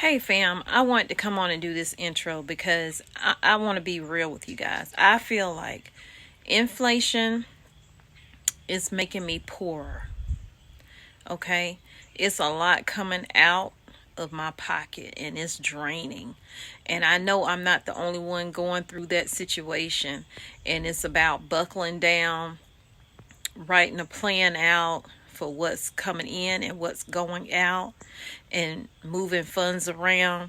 Hey fam, I wanted to come on and do this intro because I want to be real with you guys. I feel like inflation is making me poorer. Okay? It's a lot coming out of my pocket and it's draining. And I know I'm not the only one going through that situation. And it's about buckling down, writing a plan out for what's coming in and what's going out, and moving funds around.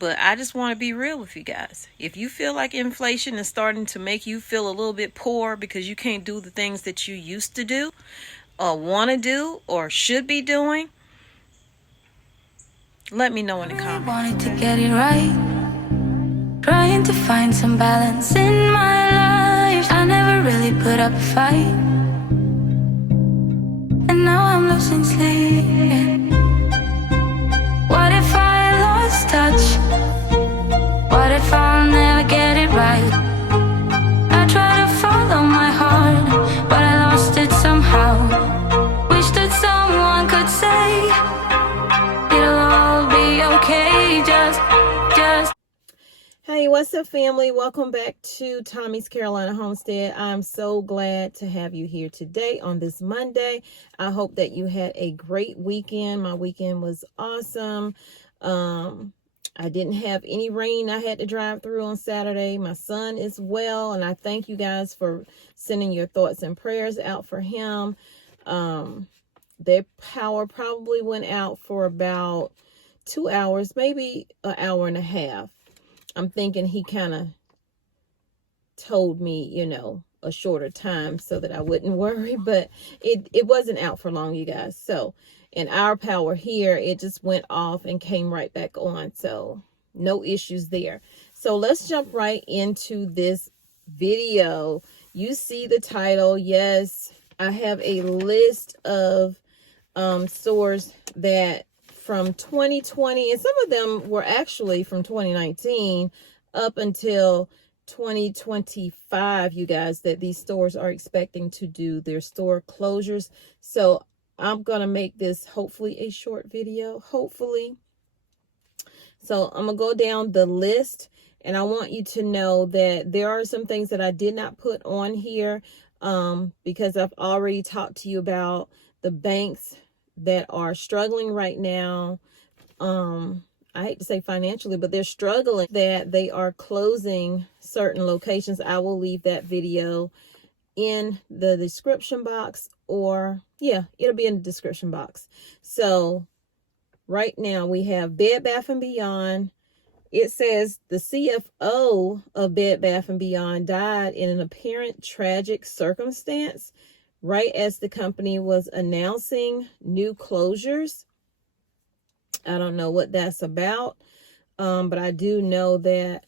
But I just want to be real with you guys. If you feel like inflation is starting to make you feel a little bit poor because you can't do the things that you used to do, or want to do, or should be doing, let me know in the comments. I wanted to get it right, trying to find some balance in my life. I never really put up a fight, and now I'm losing sleep. What if I lost touch? What if I'll never get it right? I try to follow my heart, but I lost it somehow. Wish that someone could say it'll all be okay, just Hey, what's up, family? Welcome back to Tommy's Carolina Homestead. I'm so glad to have you here today on this Monday. I hope that you had a great weekend. My weekend was awesome. I didn't have any rain I had to drive through on Saturday. My son is well, and I thank you guys for sending your thoughts and prayers out for him. Their power probably went out for about 2 hours, maybe an hour and a half. I'm thinking he kind of told me, a shorter time so that I wouldn't worry, but it wasn't out for long, you guys. So, in our power here, it just went off and came right back on. So, no issues there. So, let's jump right into this video. You see the title. Yes, I have a list of stores that from 2020, and some of them were actually from 2019 up until 2025, you guys, that these stores are expecting to do their store closures. So I'm gonna make this hopefully a short video, hopefully. So I'm gonna go down the list, and I want you to know that there are some things that I did not put on here because I've already talked to you about the banks that are struggling right now. I hate to say financially, but they're struggling, that they are closing certain locations. I will leave that video in the description box, or it'll be in the description box. So right now we have Bed Bath & Beyond. It says the CFO of Bed Bath & Beyond died in an apparent tragic circumstance right as the company was announcing new closures. I don't know what that's about, but I do know that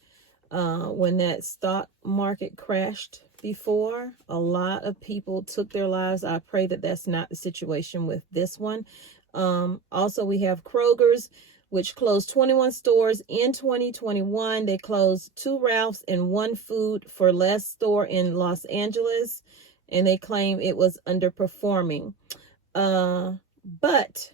when that stock market crashed before, a lot of people took their lives. I pray that that's not the situation with this one. Also, we have Kroger's, which closed 21 stores in 2021. They closed 2 Ralphs and 1 Food for Less store in Los Angeles, and they claim it was underperforming. But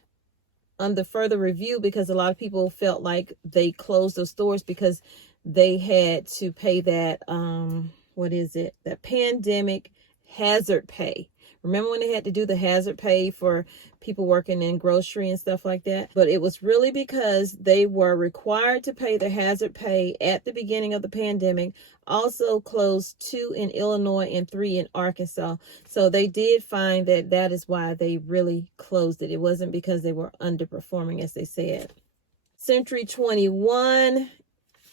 under further review, because a lot of people felt like they closed those stores because they had to pay that, that pandemic hazard pay. Remember when they had to do the hazard pay for people working in grocery and stuff like that? But it was really because they were required to pay the hazard pay at the beginning of the pandemic. Also closed 2 in Illinois and 3 in Arkansas. So they did find that that is why they really closed it. It wasn't because they were underperforming, as they said. Century 21,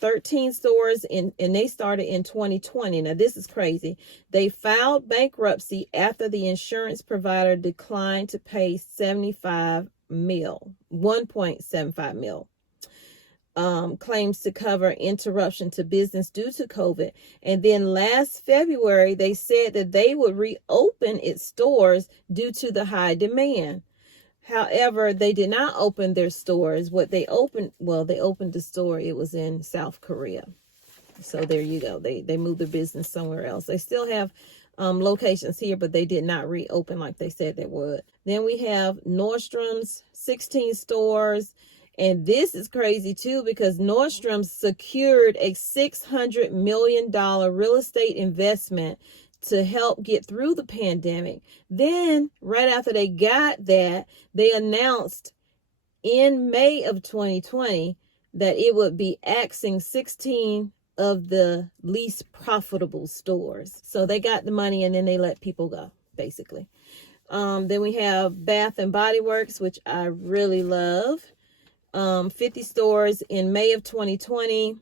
13 stores, and they started in 2020. Now, this is crazy. They filed bankruptcy after the insurance provider declined to pay $1.75 million. Claims to cover interruption to business due to COVID. And then last February, they said that they would reopen its stores due to the high demand. However, they did not open their stores. They opened the store. It was in South Korea. So there you go. They moved their business somewhere else. They still have locations here, but they did not reopen like they said they would. Then we have Nordstrom's, 16 stores, And this is crazy too, because Nordstrom secured a $600 million real estate investment to help get through the pandemic. Then, right after they got that, they announced in May of 2020 that it would be axing 16 of the least profitable stores. So they got the money and then they let people go, basically. Then we have Bath and Body Works, which I really love. 50 stores in May of 2020.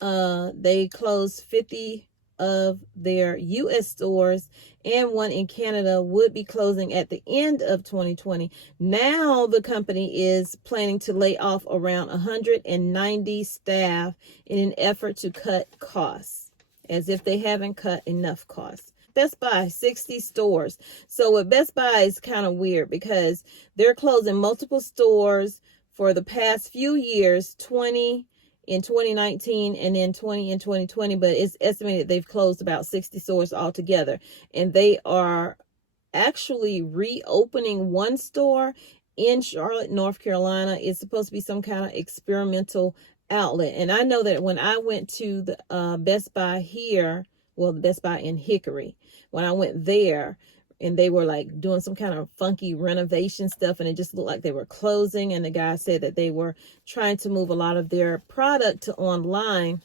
They closed 50 of their U.S. stores, and one in Canada would be closing at the end of 2020. Now the company is planning to lay off around 190 staff in an effort to cut costs, as if they haven't cut enough costs. Best Buy, 60 stores. So with Best Buy is kind of weird because they're closing multiple stores for the past few years, 20 in 2019 and then 20 in 2020, but it's estimated they've closed about 60 stores altogether. And they are actually reopening one store in Charlotte, North Carolina. It's supposed to be some kind of experimental outlet. And I know that when I went to the Best Buy here, well, the Best Buy in Hickory, when I went there, and they were like doing some kind of funky renovation stuff, and it just looked like they were closing. And the guy said that they were trying to move a lot of their product to online,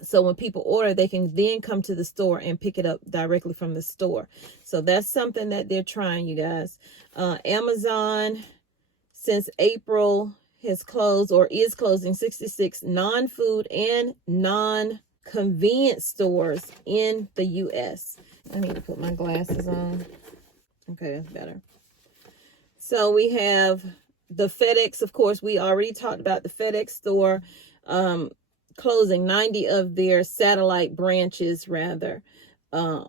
so when people order, they can then come to the store and pick it up directly from the store. So that's something that they're trying, you guys. Amazon, since April, has closed or is closing 66 non-food and non-convenience stores in the U.S. I need to put my glasses on. Okay, that's better. So we have the FedEx, of course, we already talked about the FedEx store closing 90 of their satellite branches, rather. And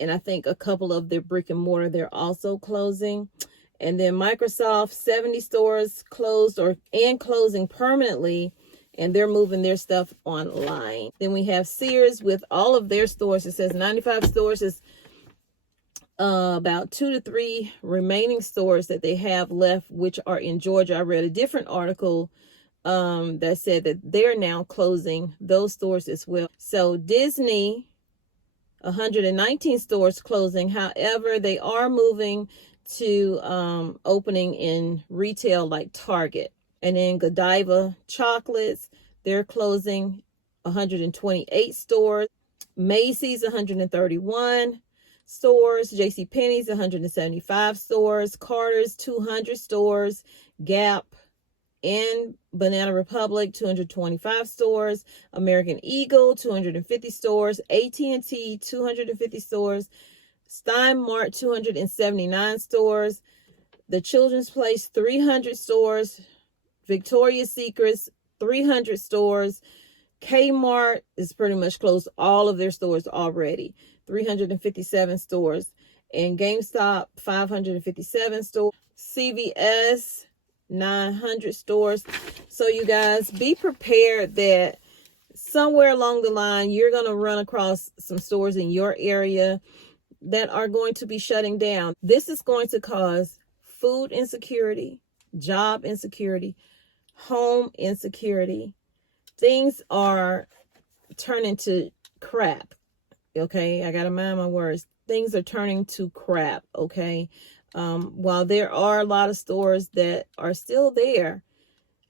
I think a couple of their brick and mortar, they're also closing. And then Microsoft, 70 stores closed and closing permanently, and they're moving their stuff online. Then we have Sears with all of their stores. It says 95 stores is about 2 to 3 remaining stores that they have left, which are in Georgia. I read a different article that said that they're now closing those stores as well. So Disney, 119 stores closing. However, they are moving to opening in retail like Target. And then Godiva Chocolates, they're closing 128 stores. Macy's, 131 stores. JCPenney's, 175 stores. Carter's, 200 stores. Gap and Banana Republic, 225 stores. American Eagle, 250 stores. AT&T, 250 stores. Stein Mart, 279 stores. The Children's Place, 300 stores. Victoria's Secrets, 300 stores. Kmart is pretty much closed all of their stores already, 357 stores. And GameStop, 557 stores. CVS, 900 stores. So you guys, be prepared that somewhere along the line, you're going to run across some stores in your area that are going to be shutting down. This is going to cause food insecurity, job insecurity, home insecurity. Things are turning to crap. Okay, I gotta mind my words. Things are turning to crap. Okay, while there are a lot of stores that are still there,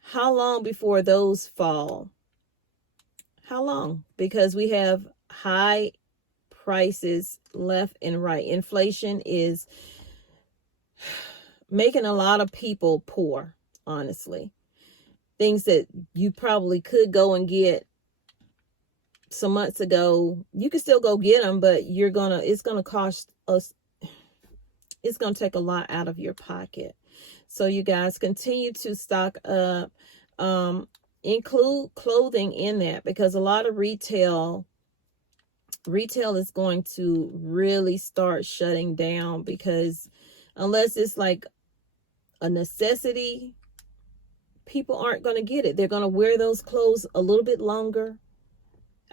how long before those fall? How long? Because we have high prices left and right. Inflation is making a lot of people poor, honestly. Things that you probably could go and get some months ago, you can still go get them, but it's gonna cost us, it's gonna take a lot out of your pocket. So you guys continue to stock up, include clothing in that, because a lot of retail is going to really start shutting down, because unless it's like a necessity, people aren't going to get it. They're going to wear those clothes a little bit longer.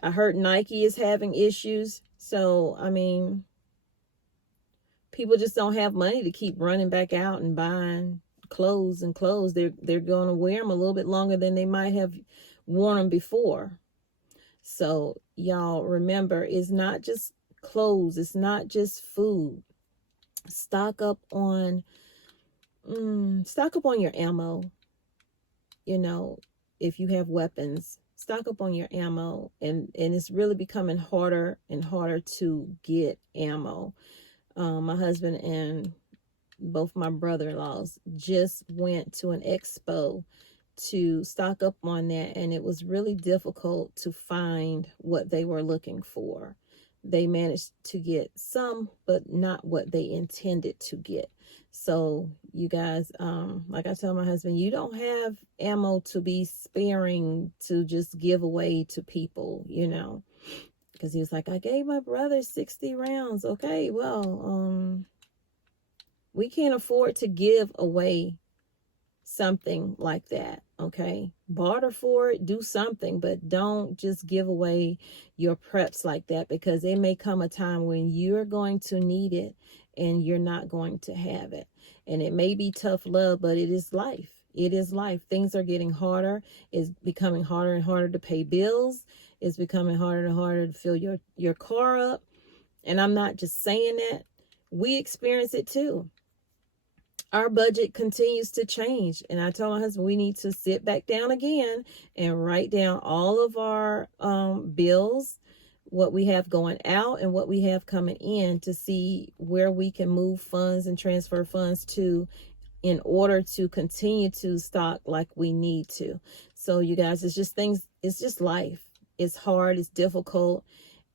I heard Nike is having issues. So, I mean, people just don't have money to keep running back out and buying clothes and clothes. They're going to wear them a little bit longer than they might have worn them before. So y'all remember, it's not just clothes, it's not just food. Stock up on your ammo. You know, if you have weapons, stock up on your ammo. And it's really becoming harder and harder to get ammo. My husband and both my brother-in-laws just went to an expo to stock up on that, and it was really difficult to find what they were looking for. They managed to get some, but not what they intended to get. So you guys, like I tell my husband, you don't have ammo to be sparing to just give away to people, you know, because he was like, I gave my brother 60 rounds. Okay, well, we can't afford to give away something like that. Okay, barter for it, do something, but don't just give away your preps like that, because it may come a time when you're going to need it and you're not going to have it. And it may be tough love, but it is life. It is life. Things are getting harder. It's becoming harder and harder to pay bills. It's becoming harder and harder to fill your car up. And I'm not just saying that. We experience it too. Our budget continues to change. And I told my husband, we need to sit back down again and write down all of our bills, what we have going out and what we have coming in, to see where we can move funds and transfer funds to in order to continue to stock like we need to. So you guys, it's just things, it's just life. It's hard, it's difficult,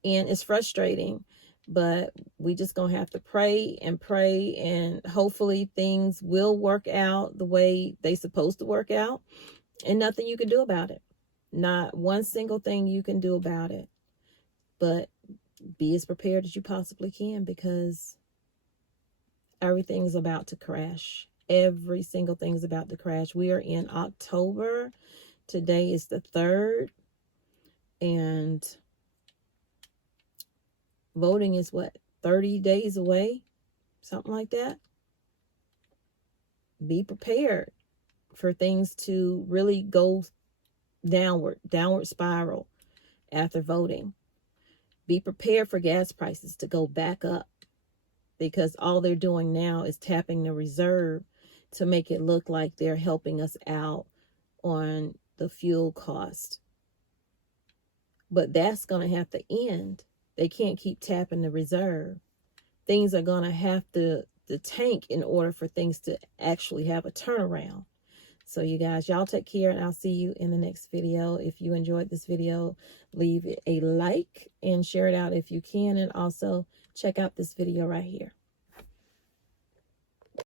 and it's frustrating. But we just gonna have to pray, and hopefully things will work out the way they supposed to work out, and nothing you can do about it. Not one single thing you can do about it. But be as prepared as you possibly can, because everything is about to crash. Every single thing is about to crash. We are in October. Today is the 3rd. And voting is what, 30 days away? Something like that. Be prepared for things to really go downward spiral after voting. Be prepared for gas prices to go back up, because all they're doing now is tapping the reserve to make it look like they're helping us out on the fuel cost. But that's going to have to end. They can't keep tapping the reserve. Things are going to have to tank in order for things to actually have a turnaround. So you guys, y'all take care, and I'll see you in the next video. If you enjoyed this video, leave it a like and share it out if you can. And also check out this video right here.